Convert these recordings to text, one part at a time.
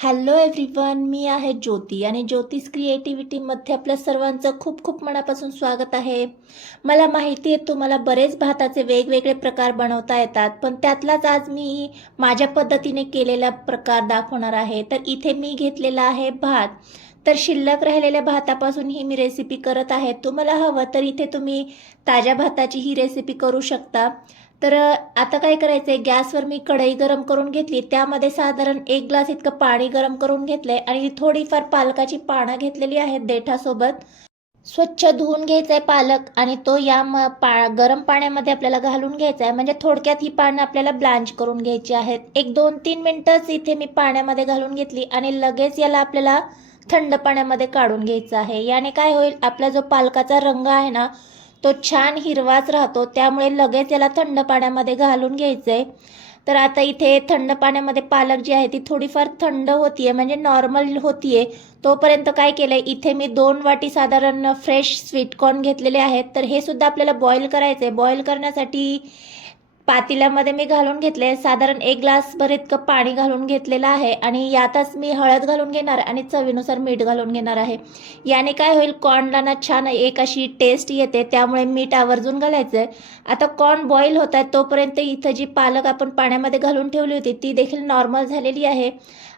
Hello everyone मी आहे ज्योती आणि ज्योतिष क्रिएटिव्हिटीमध्ये आपल्या सर्वांचं खूप खूप मनापासून स्वागत आहे. मला माहिती आहे तुम्हाला बरेच भाताचे वेगवेगळे प्रकार बनवता येतात पण त्यातलाच आज मी माझ्या पद्धतीने केलेला प्रकार दाखवणार आहे. तर इथे मी घेतलेला आहे भात. तर शिल्लक राहिलेल्या भातापासून ही मी रेसिपी करत आहे. तुम्हाला हवं तर इथे तुम्ही ताज्या भाताची ही रेसिपी करू शकता. तर आता काय करायचं आहे गॅसवर मी कढई गरम करून घेतली. त्यामध्ये साधारण एक ग्लास इतकं पाणी गरम करून घेतलंय आणि थोडीफार पालकाची पानं घेतलेली आहेत देठासोबत. स्वच्छ धुवून घ्यायचा आहे पालक आणि तो या म पा गरम पाण्यामध्ये आपल्याला घालून घ्यायचा आहे म्हणजे थोडक्यात ही पानं आपल्याला ब्लांच करून घ्यायची आहेत. एक दोन तीन मिनटंच इथे मी पाण्यामध्ये घालून घेतली आणि लगेच याला आपल्याला थंड पाण्यामध्ये काढून घ्यायचं आहे. याने काय होईल? आपला जो पालकाचा रंग आहे ना तो छान हिरवाच राहतो त्यामुळे लगेच याला थंड पाण्यामध्ये घालून घ्यायचं आहे तर आता इथे थंड पाण्यामध्ये पालक जी आहे ती थोडीफार थंड होतीये म्हणजे नॉर्मल होतीये. तोपर्यंत काय केलं आहे इथे मी दोन वाटी साधारण फ्रेश स्वीटकॉर्न घेतलेले आहेत. तर हे सुद्धा आपल्याला बॉईल करायचं आहे बॉईल करण्यासाठी पातेल्यामध्ये मी घालून घेतले. साधारण एक ग्लासभर इतकं पाणी घालून घेतलेलं आहे आणि यातच मी हळद घालून घेणार आणि चवीनुसार मीठ घालून घेणार आहे. याने काय होईल? कॉर्नला ना छान एक अशी टेस्ट येते त्यामुळे मीठ आवर्जून घालायचं आहे आता कॉर्न बॉईल होत आहे तोपर्यंत इथं जी पालक आपण पाण्यामध्ये घालून ठेवली होती ती देखील नॉर्मल झालेली आहे.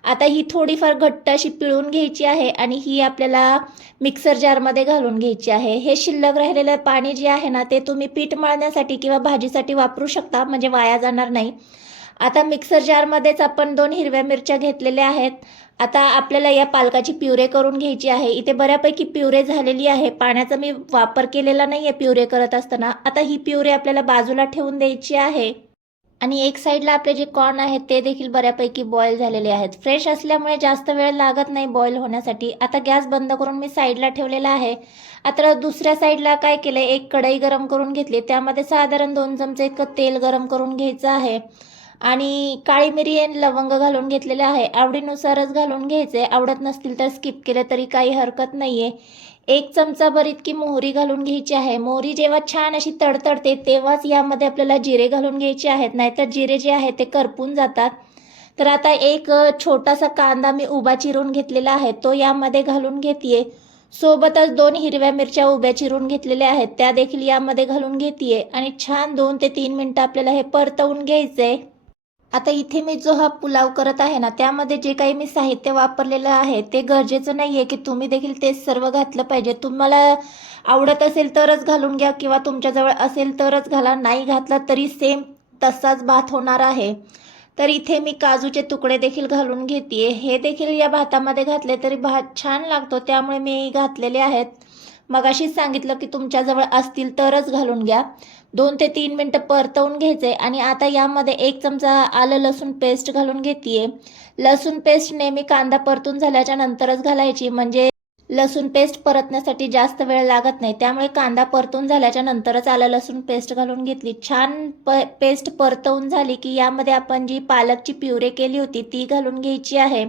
आता ही थोडीफार घट्ट अशी पिळून घ्यायची आहे आणि ही आपल्याला मिक्सर जारमध्ये घालून घ्यायची आहे. हे शिल्लक राहिलेलं पाणी जे आहे ना ते तुम्ही पीठ मळण्यासाठी किंवा भाजीसाठी वापरू शकता म्हणजे वाया जाणार नाही. आता मिक्सर जारमध्येच आपण दोन हिरव्या मिरच्या घेतलेल्या आहेत. आता आपल्याला या पालकाची प्युरे करून घ्यायची आहे. इथे बऱ्यापैकी प्युरे झालेली आहे. पाण्याचा मी वापर केलेला नाही आहे प्युरे करत असताना. आता ही प्युरे आपल्याला बाजूला ठेवून द्यायची आहे. आणि एक साईडला आपले जे कॉर्न आहेत ते देखील बऱ्यापैकी बॉईल झालेले आहेत. फ्रेश असल्यामुळे जास्त वेळ लागत नाही बॉईल होण्यासाठी. आता गॅस बंद करून मी साईडला ठेवलेला आहे. आता दुसऱ्या साईडला काय केलं एक कढई गरम करून घेतली. त्यामध्ये साधारण दोन चमचे इतकं तेल गरम करून घ्यायचं आहे. आणि काळी मिरी आणि लवंग घालून घेतलेले आहे. आवडीनुसारच घालून घ्यायचे. आवडत नसतील तर स्किप केलं तरी काही हरकत नाही आहे एक चमचाभर इतकी मोहरी घालून घ्यायची आहे. मोहरी जेव्हा छान अशी तडतडते तेव्हाच यामध्ये आपल्याला जिरे घालून घ्यायचे आहेत. नाहीतर जिरे जे आहे ते करपून जातात. तर आता एक छोटासा कांदा मी उभा चिरून घेतलेला आहे. तो यामध्ये घालून घेते सोबतच दोन हिरव्या मिरच्या उभ्या चिरून घेतलेल्या आहेत. त्या देखील यामध्ये घालून घेते आणि छान दोन ते तीन मिनटं आपल्याला हे परतवून घ्यायचंय. आता इथे मी जो हा पुलाव करत आहे ना त्यामध्ये जे काही मी साहित्य वापरलेलं आहे ते गरजेचं नाही आहे की तुम्ही देखील तेच सर्व घातलं पाहिजे. तुम्हाला आवडत असेल तरच घालून घ्या किंवा तुमच्याजवळ असेल तरच घाला नाही घातला तरी सेम तसाच भात होणार आहे. तर इथे मी काजूचे तुकडे देखील घालून घेते हे देखील या भातामध्ये घातले तरी भात छान लागतो त्यामुळे मी घातलेले आहेत. मगाशीच सांगितलं की तुमच्याजवळ असतील तरच घालून घ्या. दोन ते तीन मिनटं परतवून घ्यायचे आणि आता यामध्ये एक चमचा आलं लसूण पेस्ट घालून घेते लसूण पेस्ट नेहमी कांदा परतून झाल्याच्या नंतरच घालायची. म्हणजे लसूण पेस्ट परतण्यासाठी जास्त वेळ लागत नाही. त्यामुळे कांदा परतून झाल्याच्या नंतरच आलं लसूण पेस्ट घालून घेतली. छान प पेस्ट परतवून झाली की यामध्ये आपण जी पालकची प्युरे केली होती ती घालून घ्यायची आहे.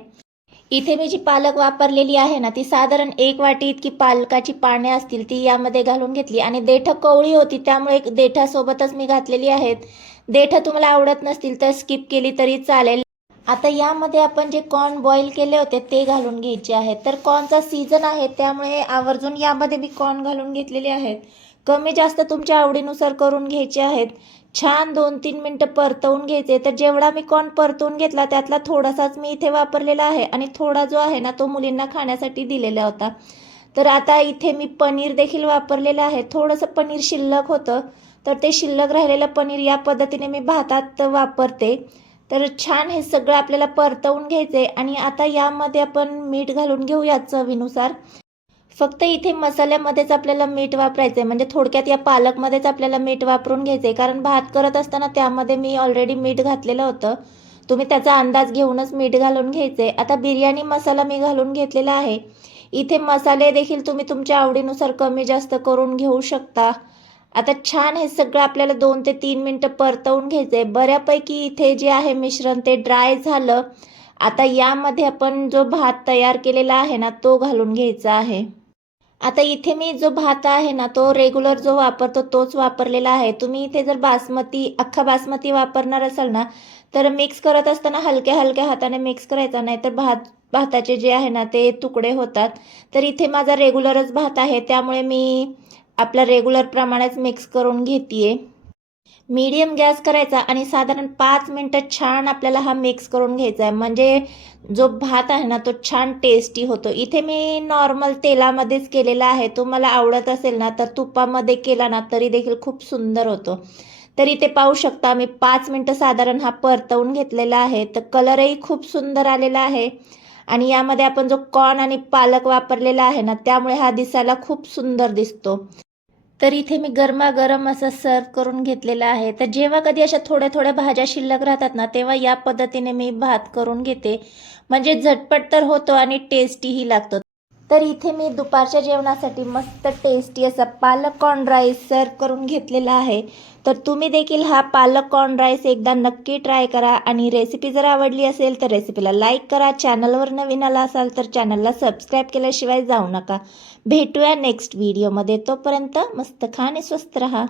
इथे मी जी पालक वापरलेली आहे ना ती साधारण एक वाटी इतकी पालकाची पाने असतील ती यामध्ये घालून घेतली. आणि देठ कवळी होती त्यामुळे देठासोबतच मी घातलेली आहेत. देठ तुम्हाला आवडत नसतील तर स्किप केली तरी चालेल. आता यामध्ये आपण जे कॉर्न बॉईल केले होते ते घालून घ्यायचे आहेत. तर कॉर्नचा सीझन आहे त्यामुळे आवर्जून यामध्ये मी कॉर्न घालून घेतलेले आहेत. कमी जास्त तुमच्या आवडीनुसार करून घ्यायचे आहेत. छान दोन तीन मिनटं परतवून घ्यायचे. तर जेवढा मी कॉर्न परतवून घेतला त्यातला थोडासाच मी इथे वापरलेला आहे आणि थोडा जो आहे ना तो मुलींना खाण्यासाठी दिलेला होता. तर आता इथे मी पनीर देखील वापरलेलं आहे. थोडंसं पनीर शिल्लक होतं तर ते शिल्लक राहिलेलं पनीर या पद्धतीने मी भातात वापरते. तर छान हे सगळं आपल्याला परतवून घ्यायचे आणि आता यामध्ये आपण मीठ घालून घेऊया चवीनुसार. फक्त इथे मसाल्यामध्येच आपल्याला मीठ वापरायचं आहे म्हणजे थोडक्यात या पालकमध्येच आपल्याला मीठ वापरून घ्यायचं आहे कारण भात करत असताना त्यामध्ये मी ऑलरेडी मीठ घातलेलं होतं. तुम्ही त्याचा अंदाज घेऊनच मीठ घालून घ्यायचे आता बिर्याणी मसाला मी घालून घेतलेला आहे. इथे मसाले देखील तुम्ही तुमच्या आवडीनुसार कमी जास्त करून घेऊ शकता. आता छान हे सगळं आपल्याला दोन ते तीन मिनटं परतवून घ्यायचं आहे बऱ्यापैकी इथे जे आहे मिश्रण ते ड्राय झालं. आता यामध्ये आपण जो भात तयार केलेला आहे ना तो घालून घ्यायचा आहे. आता इथे मी जो भात आहे ना तो रेग्युलर जो वापरतो तोच वापरलेला आहे. तुम्ही इथे जर बासमती अख्खा बासमती वापरणार असाल ना तर मिक्स करत असताना हलक्या हलक्या हाताने मिक्स करायचा. नाही तर भात भाताचे जे आहे ना ते तुकडे होतात. तर इथे माझा रेग्युलरच भात आहे. त्यामुळे मी आपला रेग्युलर प्रमाणेच मिक्स करून घेते मीडियम गॅस करायचा आणि साधारण पाच मिनटं छान आपल्याला हा मिक्स करून घ्यायचा आहे. म्हणजे जो भात आहे ना तो छान टेस्टी होतो. इथे मी नॉर्मल तेलामध्येच केलेला आहे. तुम्हाला आवडत असेल ना तर तुपामध्ये केला ना तरी देखील खूप सुंदर होतो. तर इथे पाहू शकता मी पाच मिनटं साधारण हा परतवून घेतलेला आहे. तर कलरही खूप सुंदर आलेला आहे. आणि यामध्ये आपण जो कॉर्न आणि पालक वापरलेला आहे ना त्यामुळे हा दिसायला खूप सुंदर दिसतो. तर इथे मी गरमागरम असं सर्व करून घेतलेलं आहे. तर जेव्हा कधी अशा थोड्या थोड्या भाज्या शिल्लक राहतात ना तेव्हा या पद्धतीने मी भात करून घेते. म्हणजे झटपट तर होतो आणि टेस्टीही लागतो. तर इथे मी दुपारच्या जेवणासाठी मस्त टेस्टी असा पालक कॉर्न राईस सर्व करून घेतलेला आहे. तर तुम्ही देखील हा पालक कॉर्न राईस एकदा नक्की ट्राय करा आणि रेसिपी जर आवडली असेल तर रेसिपीला लाईक करा. चॅनलवर नवीन आला असाल तर चॅनलला सबस्क्राईब केल्याशिवाय जाऊ नका. भेटूया नेक्स्ट व्हिडिओमध्ये तोपर्यंत मस्त खा आणि स्वस्त रहा.